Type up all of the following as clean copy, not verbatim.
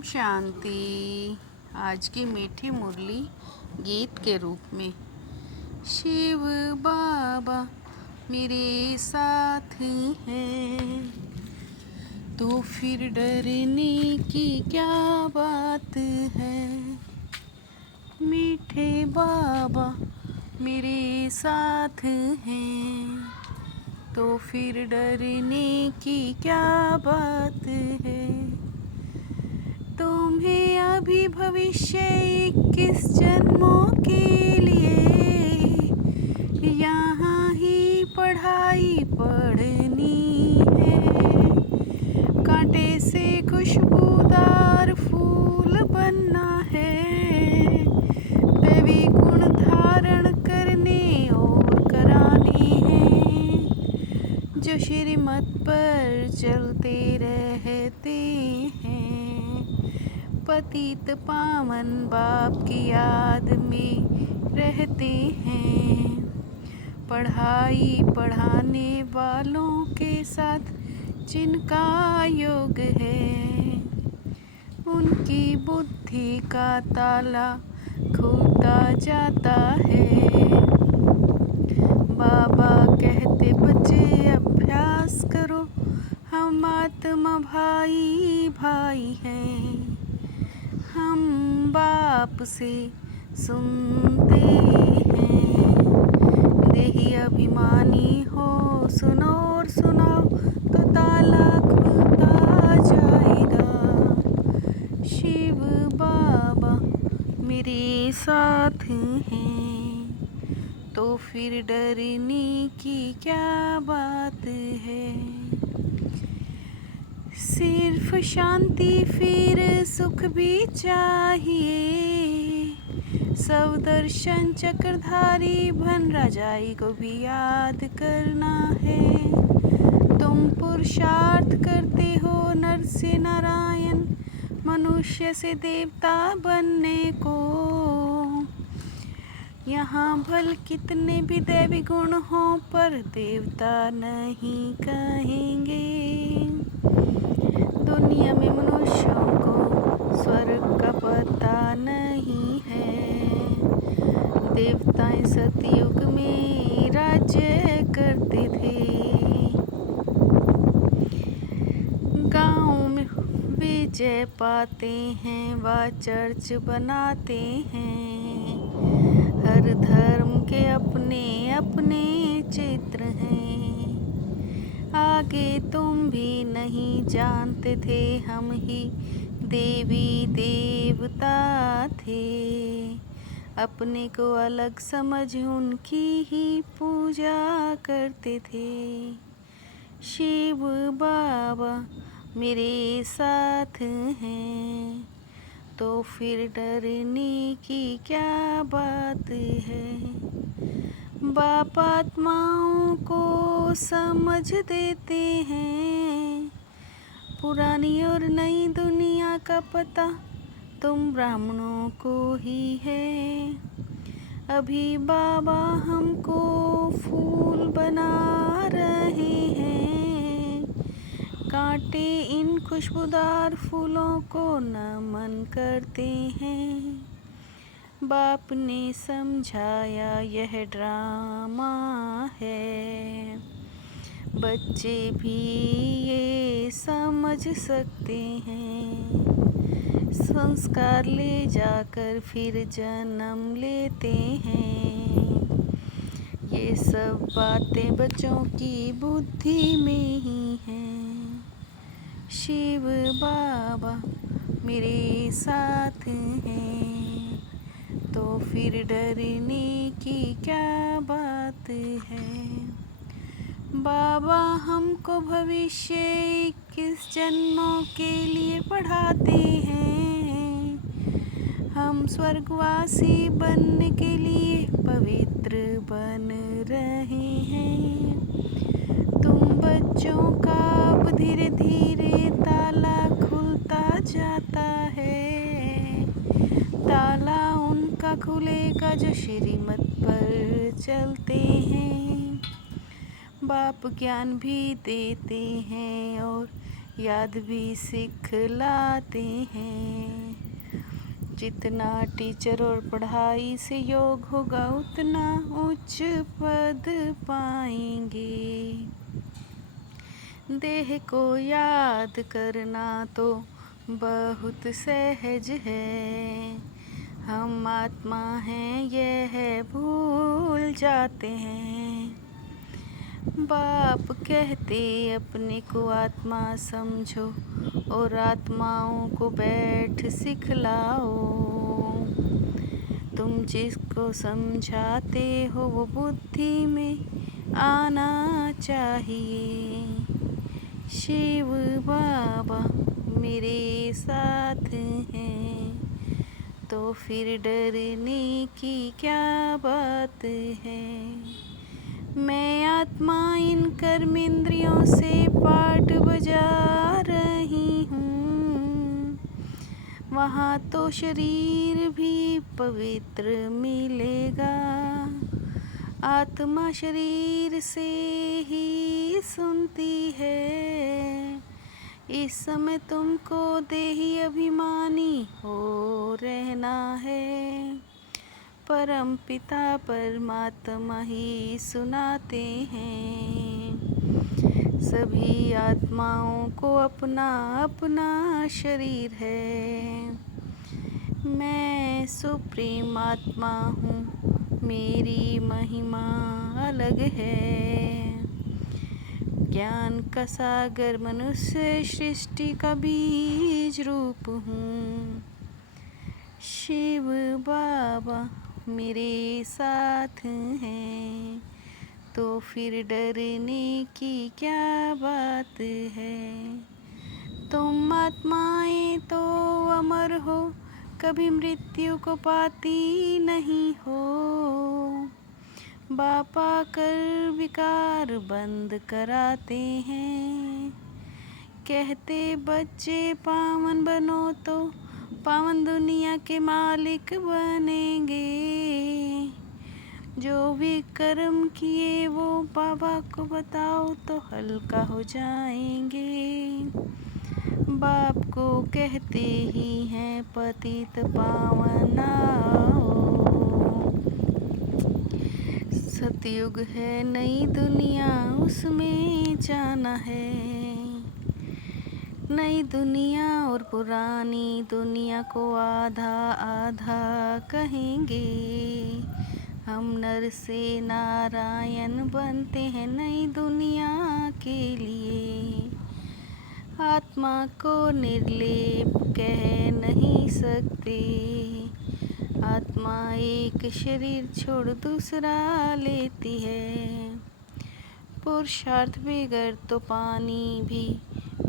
ओम शांति। आज की मीठी मुरली गीत के रूप में। शिव बाबा मेरे साथ हैं तो फिर डरने की क्या बात है। मीठे बाबा मेरे साथ हैं तो फिर डरने की क्या बात है। तुम्हें अभी भविष्य 21 जन्मों के लिए यहाँ ही पढ़ाई पढ़नी है। कांटे से खुशबूदार फूल बनना है। दैवी गुण धारण करने और कराने हैं। जो श्रीमत पर चलते रहते हैं। पतित पावन बाप की याद में रहते हैं। पढ़ाई पढ़ाने वालों के साथ जिनका योग है, उनकी बुद्धि का ताला खुलता जाता है। बाबा कहते बच्चे अभ्यास करो, हम आत्मा भाई भाई हैं। हम बाप से सुनते हैं। देही अभिमानी हो सुनो और सुनाओ तो ताला खुलता जाएगा। शिव बाबा मेरे साथ हैं तो फिर डरने की क्या बात है। सिर्फ शांति फिर सुख भी चाहिए। सब दर्शन चक्रधारी भन राजाई को भी याद करना है। तुम पुरुषार्थ करते हो नर से नारायण, मनुष्य से देवता बनने को। यहाँ भल कितने भी दैवी गुण हो पर देवता नहीं कहेंगे। दुनिया में मनुष्यों को स्वर्ग का पता नहीं है। देवताएं सतयुग में राज्य करते थे। गाँव में विजय पाते हैं व चर्च बनाते हैं। हर धर्म के अपने अपने चित्र हैं। आगे तुम भी नहीं जानते थे, हम ही देवी देवता थे। अपने को अलग समझ उनकी ही पूजा करते थे। शिव बाबा मेरे साथ हैं तो फिर डरने की क्या बात है। बाप आत्माओं को समझ देते हैं। पुरानी और नई दुनिया का पता तुम ब्राह्मणों को ही है। अभी बाबा हमको फूल बना रहे हैं। कांटे इन खुशबूदार फूलों को नमन करते हैं। बाप ने समझाया यह ड्रामा है। बच्चे भी ये समझ सकते हैं। संस्कार ले जाकर फिर जन्म लेते हैं। ये सब बातें बच्चों की बुद्धि में ही हैं। शिव बाबा मेरे साथ हैं तो फिर डरने की क्या बात है। बाबा हमको भविष्य 21 जन्मों के लिए पढ़ाते हैं। हम स्वर्गवासी बनने के लिए पवित्र बन रहे हैं। तुम बच्चों का अब धीरे धीरे ताला खुलता जाता है। ताला उनका खुलेगा जो श्रीमत पर चलते हैं। बाप ज्ञान भी देते हैं और याद भी सिखलाते हैं। जितना टीचर और पढ़ाई से योग होगा उतना उच्च पद पाएंगे। देह को याद करना तो बहुत सहज है, हम आत्मा हैं यह भूल जाते हैं। बाप कहते अपने को आत्मा समझो और आत्माओं को बैठ सिखलाओ। तुम जिसको समझाते हो वो बुद्धि में आना चाहिए। शिव बाबा मेरे साथ हैं, तो फिर डरने की क्या बात है। मैं आत्मा इन कर्मेंद्रियों से पाठ बजा रही हूँ, वहाँ तो शरीर भी पवित्र मिलेगा। आत्मा शरीर से ही सुनती है। इस समय तुमको देही अभिमानी हो रहना है। परम पिता परमात्मा ही सुनाते हैं। सभी आत्माओं को अपना अपना शरीर है। मैं सुप्रीम आत्मा हूँ, मेरी महिमा अलग है। ज्ञान का सागर मनुष्य सृष्टि का बीज रूप हूँ। शिव बाबा मेरे साथ हैं, तो फिर डरने की क्या बात है। तुम आत्माएं तो अमर हो, कभी मृत्यु को पाती नहीं हो। बापा कर विकार बंद कराते हैं। कहते बच्चे पावन बनो तो पावन दुनिया के मालिक बनेंगे। जो भी कर्म किए वो बाबा को बताओ तो हल्का हो जाएंगे। बाप को कहते ही हैं पतित पावन आओ। सतयुग है नई दुनिया उसमें जाना है। नई दुनिया और पुरानी दुनिया को आधा आधा कहेंगे। हम नर से नारायण बनते हैं नई दुनिया के लिए। आत्मा को निर्लेप कह नहीं सकते। आत्मा एक शरीर छोड़ दूसरा लेती है। पुरुषार्थ बगैर तो पानी भी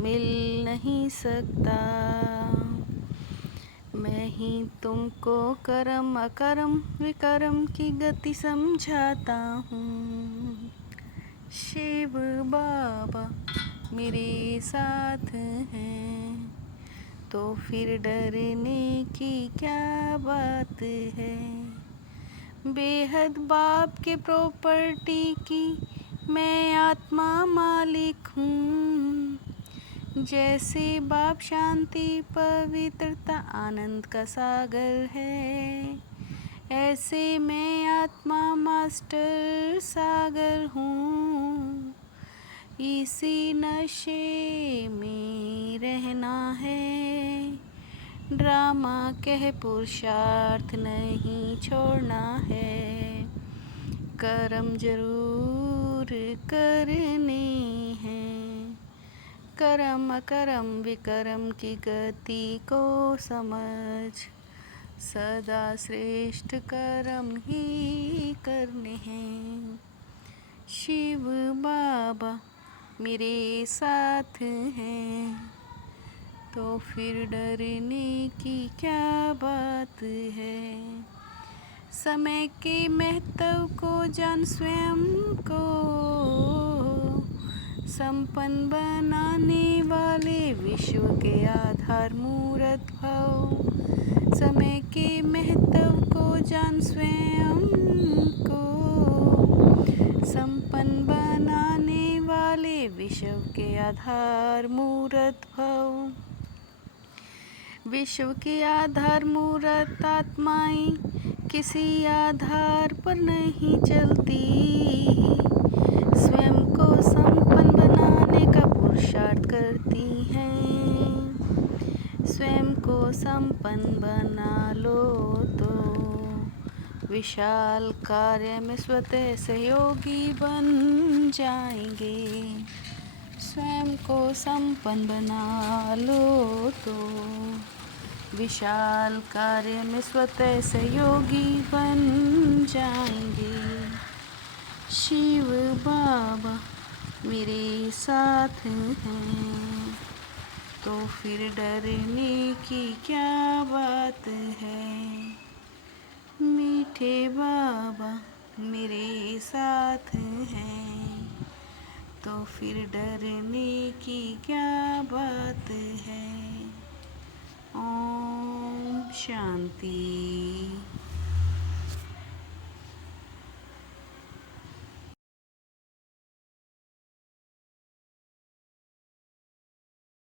मिल नहीं सकता। मैं ही तुमको कर्म अकर्म विकर्म की गति समझाता हूँ। शिव बाबा मेरे साथ हैं, तो फिर डरने की क्या बात है। बेहद बाप के प्रॉपर्टी की मैं आत्मा मालिक हूँ। जैसे बाप शांति पवित्रता आनंद का सागर है, ऐसे मैं आत्मा मास्टर सागर हूँ। इसी नशे में रहना है। ड्रामा कह पुरुषार्थ नहीं छोड़ना है। कर्म जरूर करने हैं। कर्म अकर्म विकर्म की गति को समझ, सदा श्रेष्ठ कर्म ही करने हैं। शिव बाबा मेरे साथ हैं, तो फिर डरने की क्या बात है। समय के महत्व को जान स्वयं को संपन्न बनाने वाले विश्व के आधार मूर्त भव। समय के महत्व को जान स्वयं को संपन्न बनाने वाले विश्व के आधार मूर्त मूरत भव। विश्व के आधार मूरत आत्माएं किसी आधार पर नहीं चलती, स्वयं को संपन्न बनाने का पुरुषार्थ करती हैं। स्वयं को संपन्न बना लो तो विशाल कार्य में स्वतः सहयोगी बन जाएंगे। स्वयं को संपन्न बना लो तो विशाल कार्य में स्वतः सहयोगी बन जाएंगे। शिव बाबा मेरे साथ हैं तो फिर डरने की क्या बात है। मीठे बाबा मेरे साथ हैं तो फिर डरने की क्या बात है। ओम शांति।